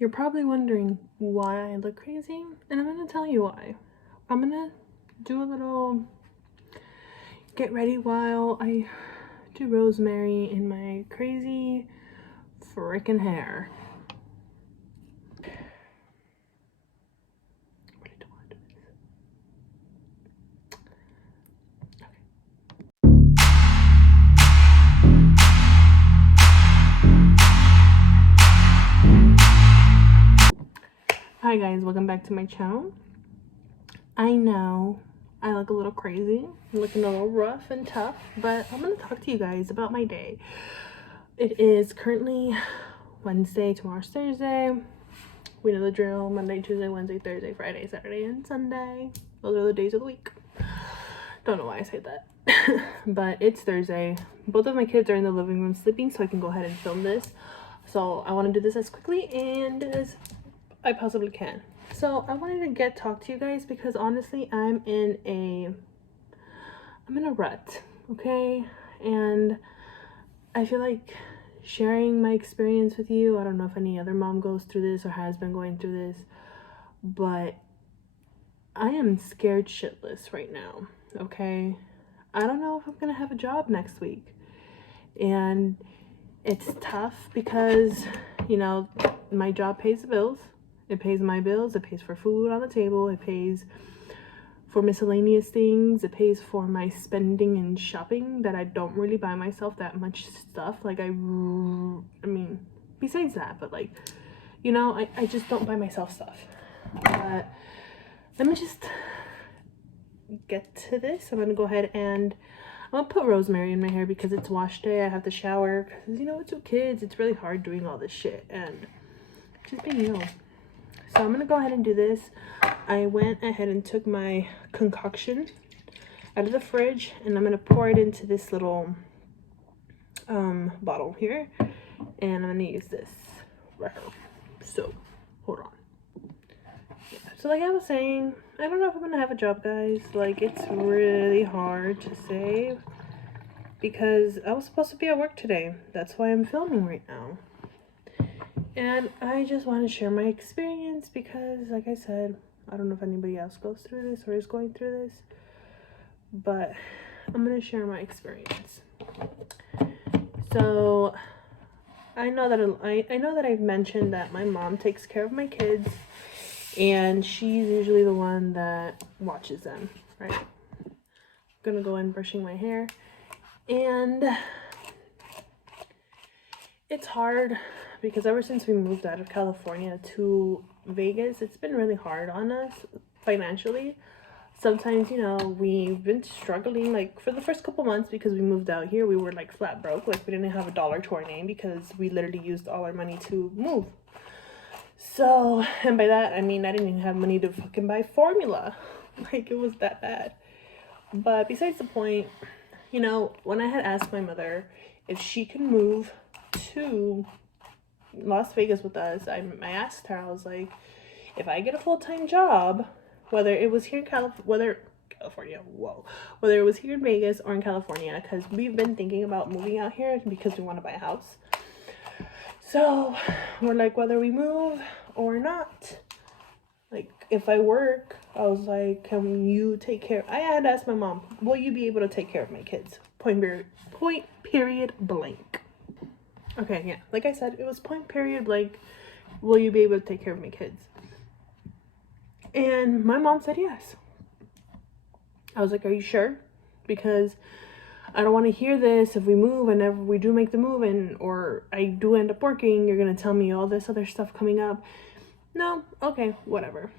You're probably wondering why I look crazy, and I'm gonna tell you why. I'm gonna do a little get ready while I do Rosemary in my crazy freaking hair. Hi guys, welcome back to my channel. I know I look a little crazy, I'm looking a little rough and tough, but I'm gonna talk to you guys about my day. It is currently Wednesday, tomorrow's Thursday. We know the drill. Monday, Tuesday, Wednesday, Thursday, Friday, Saturday, and Sunday. Those are the days of the week. Don't know why I say that. But it's Thursday. Both of my kids are in the living room sleeping, so I can go ahead and film this. So I want to do this as quickly and as I possibly can. So I wanted to talk to you guys because honestly I'm in a rut, okay? And I feel like sharing my experience with you. I don't know if any other mom goes through this or has been going through this, but I am scared shitless right now, okay? I don't know if I'm gonna have a job next week. And it's tough because, you know, my job pays the bills. It pays my bills, it pays for food on the table, it pays for miscellaneous things, it pays for my spending and shopping that I don't really buy myself that much stuff. Like I mean, besides that, but like, you know, I just don't buy myself stuff. But let me just get to this. I'm gonna go ahead and I'm gonna put Rosemary in my hair because it's wash day. I have to shower because, you know, with 2 kids, it's really hard doing all this shit and just being ill. So I'm gonna go ahead and do this. I went ahead and took my concoction out of the fridge and I'm gonna pour it into this little bottle here, and I'm gonna use this right here. So hold on. Yeah. So like I was saying, I don't know if I'm gonna have a job, guys. Like, it's really hard to say because I was supposed to be at work today. That's why I'm filming right now. And I just want to share my experience because, like I said, I don't know if anybody else goes through this or is going through this, but I'm going to share my experience. So I know that I've mentioned that my mom takes care of my kids and she's usually the one that watches them, right? I'm going to go in brushing my hair, and it's hard because ever since we moved out of California to Vegas, it's been really hard on us financially. Sometimes, you know, we've been struggling, like for the first couple months because we moved out here, we were like flat broke. Like we didn't have a dollar to our name because we literally used all our money to move. So, and by that, I mean, I didn't even have money to fucking buy formula. Like, it was that bad. But besides the point, you know, when I had asked my mother if she could move to Las Vegas with us, I asked her, I was like, if I get a full-time job, whether it was here in whether it was here in Vegas or in California, because we've been thinking about moving out here because we want to buy a house. So we're like, whether we move or not, like if I work, I was like, can you take care? I had asked my mom, will you be able to take care of my kids? Point period blank. Okay, yeah, like I said, it was point period blank. Will you be able to take care of my kids? And my mom said yes. I was like, are you sure? Because I don't want to hear this. If we move and if we do make the move and or I do end up working, you're going to tell me all this other stuff coming up. No, okay, whatever.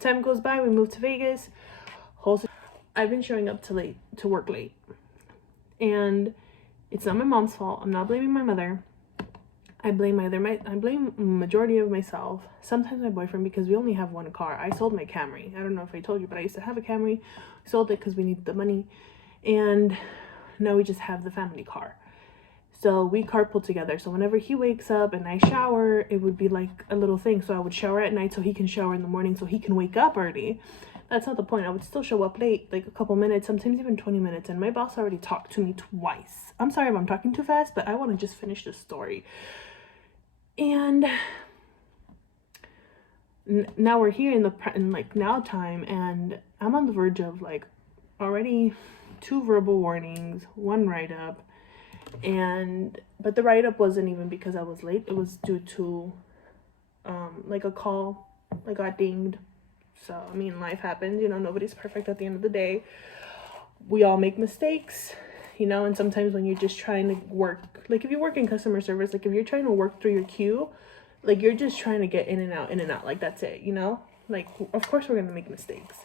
Time goes by, we move to Vegas. I've been showing up to work late. And it's not my mom's fault. I'm not blaming my mother. I blame majority of myself, sometimes my boyfriend, because we only have one car. I sold my Camry. I don't know if I told you, but I used to have a Camry. We sold it because we needed the money, and now we just have the family car. So we carpool together. So whenever he wakes up and I shower, it would be like a little thing. So I would shower at night so he can shower in the morning so he can wake up early. That's not the point. I would still show up late, like a couple minutes, sometimes even 20 minutes. And my boss already talked to me twice. I'm sorry if I'm talking too fast, but I want to just finish the story. And now we're here in like now time, and I'm on the verge of like already 2 verbal warnings, 1 write-up, but the write-up wasn't even because I was late. It was due to like a call. I got dinged. So I mean, life happens. Nobody's perfect at the end of the day. We all make mistakes. And sometimes when you're just trying to work, like if you work in customer service, like if you're trying to work through your queue, like you're just trying to get in and out, like that's it. Like of course we're gonna make mistakes.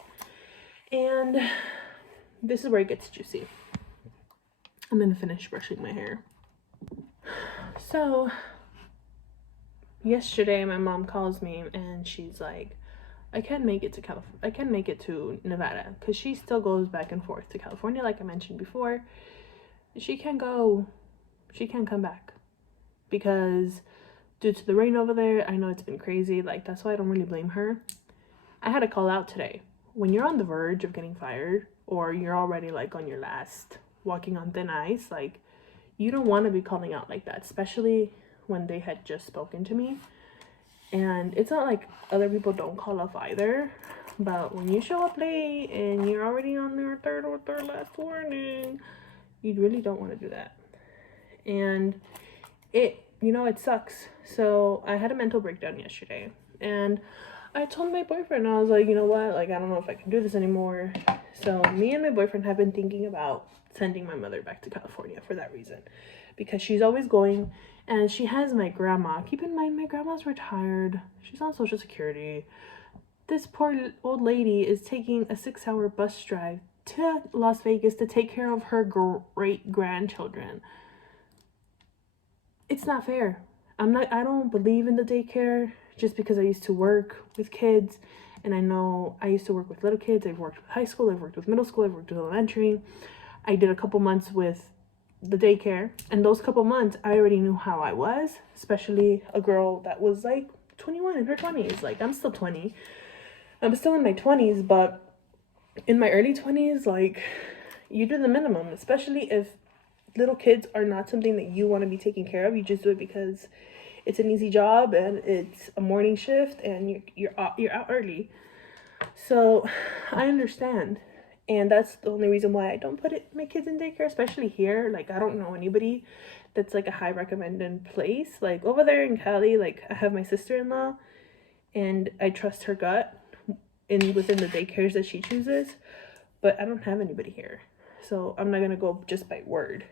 And this is where it gets juicy. I'm gonna finish brushing my hair. So yesterday my mom calls me and she's like, I can't make it to California. I can't make it to Nevada because she still goes back and forth to California, like I mentioned before. She can't go. She can't come back because due to the rain over there, I know it's been crazy. Like that's why I don't really blame her. I had to call out today. When you're on the verge of getting fired or you're already like on your last walking on thin ice, like you don't want to be calling out like that, especially when they had just spoken to me. And it's not like other people don't call off either, but when you show up late and you're already on your third last warning, you really don't want to do that. And it sucks. So I had a mental breakdown yesterday, and I told my boyfriend, I was like, you know what, like I don't know if I can do this anymore. So me and my boyfriend have been thinking about sending my mother back to California for that reason, because she's always going. And she has my grandma. Keep in mind, my grandma's retired. She's on Social Security. This poor old lady is taking a 6-hour bus drive to Las Vegas to take care of her great-grandchildren. It's not fair. I don't believe in the daycare just because I used to work with kids. And I know I used to work with little kids. I've worked with high school. I've worked with middle school. I've worked with elementary. I did a couple months with the daycare, and those couple months I already knew how I was, especially a girl that was like 21 in her 20s. Like I'm still 20. I'm still in my 20s, but in my early 20s, like you do the minimum, especially if little kids are not something that you want to be taking care of. You just do it because it's an easy job and it's a morning shift and you're out early. So I understand. And that's the only reason why I don't put my kids in daycare, especially here. Like, I don't know anybody that's, like, a high recommended place. Like, over there in Cali, like, I have my sister-in-law, and I trust her gut within the daycares that she chooses. But I don't have anybody here. So I'm not going to go just by word.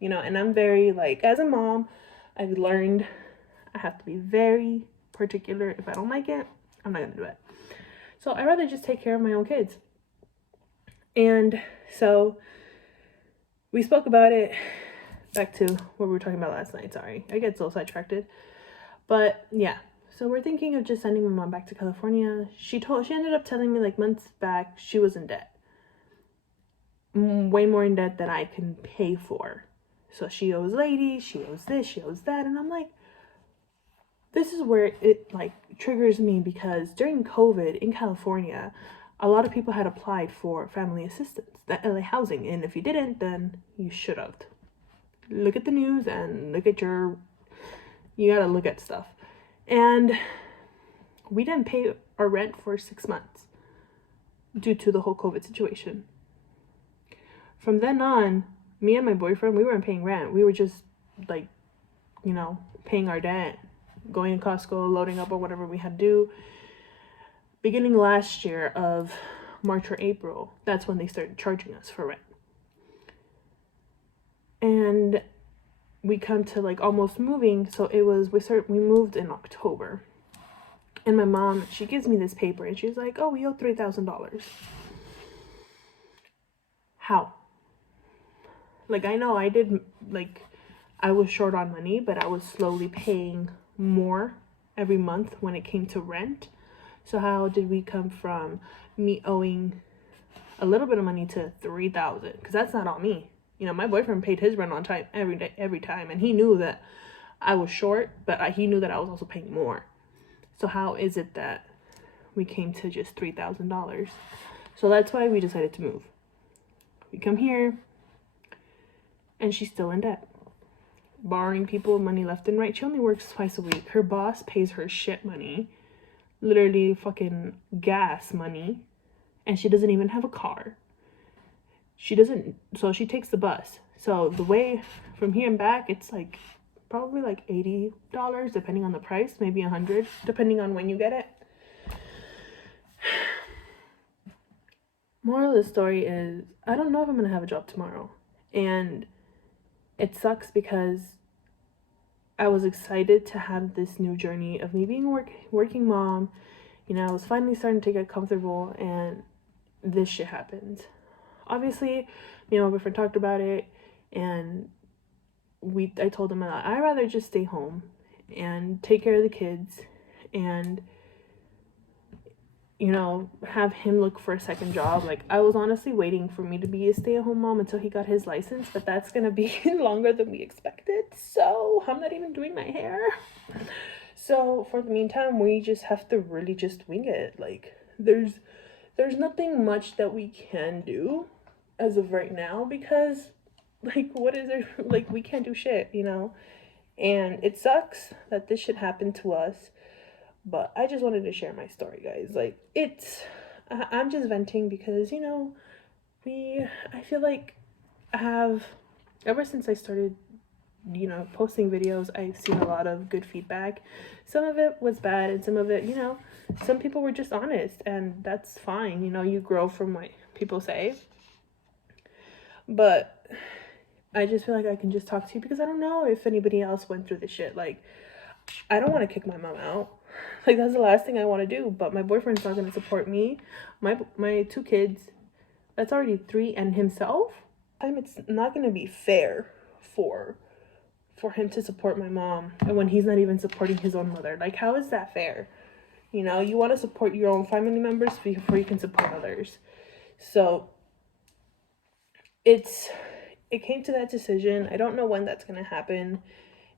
And I'm very, like, as a mom, I've learned I have to be very particular. If I don't like it, I'm not going to do it. So I'd rather just take care of my own kids. And so we spoke about it. Back to what we were talking about last night. Sorry, I get so sidetracked. But yeah, so we're thinking of just sending my mom back to California. She ended up telling me like months back she was in debt. Way more in debt than I can pay for. So she owes ladies, she owes this, she owes that. And I'm like, this is where it like triggers me, because during COVID in California, a lot of people had applied for family assistance, that LA housing, and if you didn't, then you should have. Look at the news and you gotta look at stuff. And we didn't pay our rent for 6 months due to the whole COVID situation. From then on, me and my boyfriend, we weren't paying rent. We were just like, paying our debt, going to Costco, loading up or whatever we had to do. Beginning last year of March or April, that's when they started charging us for rent. And we come to like almost moving, so we moved in October. And my mom, she gives me this paper and she's like, oh, we owe $3,000. How? Like, I know I did, like, I was short on money, but I was slowly paying more every month when it came to rent. So how did we come from me owing a little bit of money to $3,000? Because that's not on me. My boyfriend paid his rent on time every time, and he knew that I was short, but he knew that I was also paying more. So how is it that we came to just $3,000? So that's why we decided to move. We come here, and she's still in debt, borrowing people money left and right. She only works twice a week. Her boss pays her shit money. literally fucking gas money, and she doesn't even have a car. She doesn't, so she takes the bus. So the way from here and back, it's like probably like $80 depending on the price, maybe 100 depending on when you get it. Moral of the story is, I don't know if I'm gonna have a job tomorrow, and it sucks because I was excited to have this new journey of me being a working mom. You know, I was finally starting to get comfortable, and this shit happened. Obviously, me and my boyfriend talked about it, and I told him I'd rather just stay home and take care of the kids, and you know, have him look for a second job. Like, I was honestly waiting for me to be a stay-at-home mom until he got his license, but that's gonna be longer than we expected, so I'm not even doing my hair. So for the meantime, we just have to really just wing it. Like, there's nothing much that we can do as of right now, because like, what is there? Like, we can't do shit, you know. And it sucks that this shit happened to us, but I just wanted to share my story, guys. Like, I'm just venting because, you know, I feel like I have, ever since I started, you know, posting videos, I've seen a lot of good feedback. Some of it was bad, and some of it, you know, some people were just honest, and that's fine. You know, you grow from what people say. But I just feel like I can just talk to you because I don't know if anybody else went through this shit. Like, I don't want to kick my mom out. Like, that's the last thing I want to do. But my boyfriend's not going to support me. My 2 kids, that's already 3, and himself. It's not going to be fair for him to support my mom, and when he's not even supporting his own mother. Like, how is that fair? You know, you want to support your own family members before you can support others. So it came to that decision. I don't know when that's going to happen.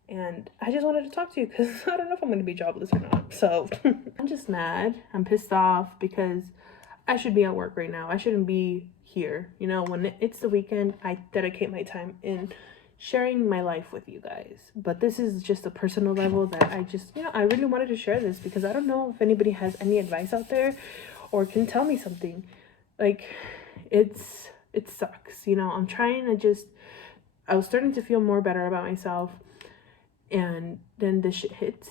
And I just wanted to talk to you because I don't know if I'm going to be jobless or not. So I'm just mad. I'm pissed off because I should be at work right now. I shouldn't be here. You know, when it's the weekend, I dedicate my time in sharing my life with you guys. But this is just a personal level that I just, you know, I really wanted to share this because I don't know if anybody has any advice out there or can tell me something. Like, it sucks. You know, I'm trying to just, I was starting to feel more better about myself. And then this shit hits,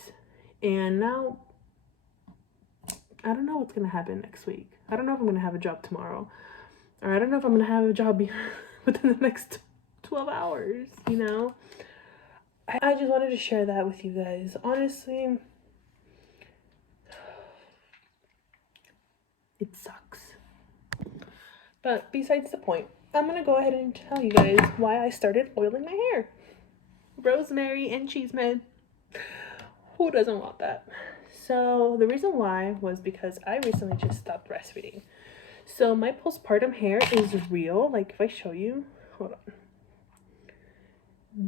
and now I don't know what's gonna happen next week. I don't know if I'm gonna have a job tomorrow, or I don't know if I'm gonna have a job within the next 12 hours, you know. I just wanted to share that with you guys. Honestly, it sucks. But besides the point, I'm gonna go ahead and tell you guys why I started oiling my hair. Rosemary and chisme. Who doesn't want that? So the reason why was because I recently just stopped breastfeeding. So my postpartum hair is real. Like, if I show you, hold on.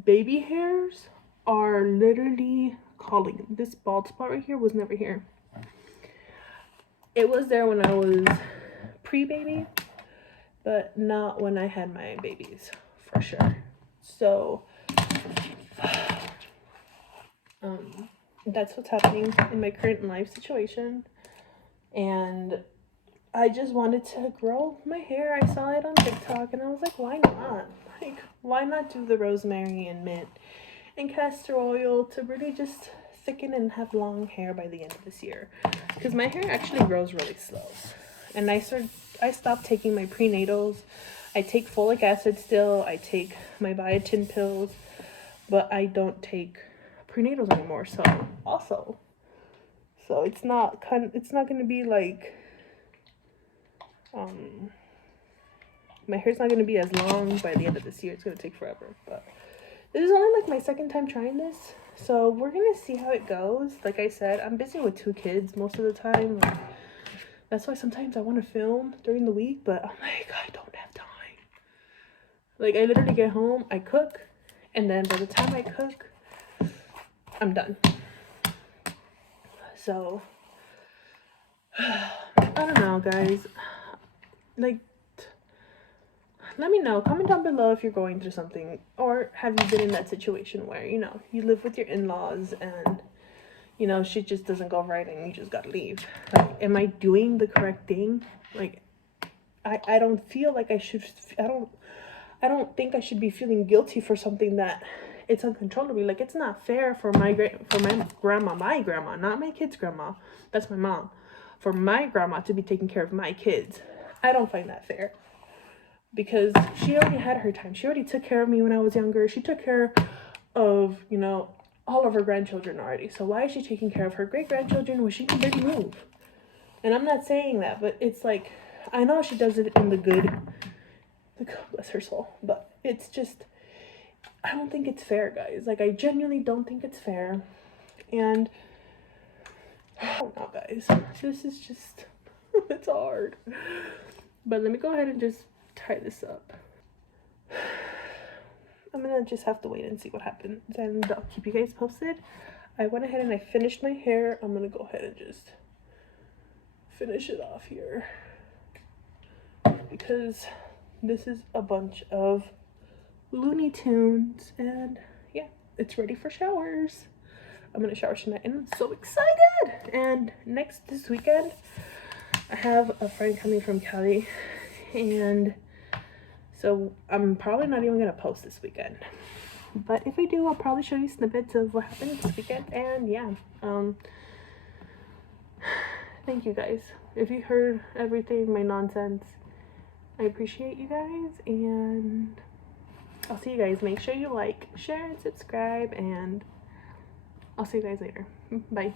Baby hairs are literally calling. This bald spot right here was never here. It was there when I was pre-baby, but not when I had my babies, for sure. So that's what's happening in my current life situation, and I just wanted to grow my hair. I saw it on TikTok, and I was like, why not? Like, why not do the rosemary and mint and castor oil to really just thicken and have long hair by the end of this year? Because my hair actually grows really slow, and I stopped taking my prenatals. I take folic acid still. I take my biotin pills, but I don't take prenatals anymore. So it's not going to be like, my hair's not going to be as long by the end of this year. It's going to take forever. But this is only like my second time trying this, so we're going to see how it goes. Like I said, I'm busy with 2 kids most of the time. Like, that's why sometimes I want to film during the week, but I'm like, I don't have time. Like, I literally get home, I cook, and then by the time I cook, I'm done. So I don't know, guys. Like, let me know. Comment down below if you're going through something, or have you been in that situation where, you know, you live with your in-laws and you know, shit just doesn't go right and you just gotta leave. Like, am I doing the correct thing? Like, I don't feel like I should. I don't think I should be feeling guilty for something that it's uncontrollably. Like, it's not fair for my grandma, not my kid's grandma. That's my mom. For my grandma to be taking care of my kids. I don't find that fair. Because she already had her time. She already took care of me when I was younger. She took care of, you know, all of her grandchildren already. So why is she taking care of her great-grandchildren when she can barely move? And I'm not saying that, but it's like, I know she does it in the good, bless her soul, but it's just, I don't think it's fair, guys. Like, I genuinely don't think it's fair. And I don't know, guys, this is just, it's hard. But let me go ahead and just tie this up. I'm gonna just have to wait and see what happens, and I'll keep you guys posted. I went ahead and I finished my hair. I'm gonna go ahead and just finish it off here, because this is a bunch of Looney Tunes, and yeah, it's ready for showers. I'm gonna shower tonight and I'm so excited. And this weekend I have a friend coming from Cali, and so I'm probably not even gonna post this weekend, but if I do, I'll probably show you snippets of what happened this weekend. And yeah, thank you guys. If you heard everything, my nonsense, I appreciate you guys, and I'll see you guys. Make sure you like, share, and subscribe, and I'll see you guys later. Bye.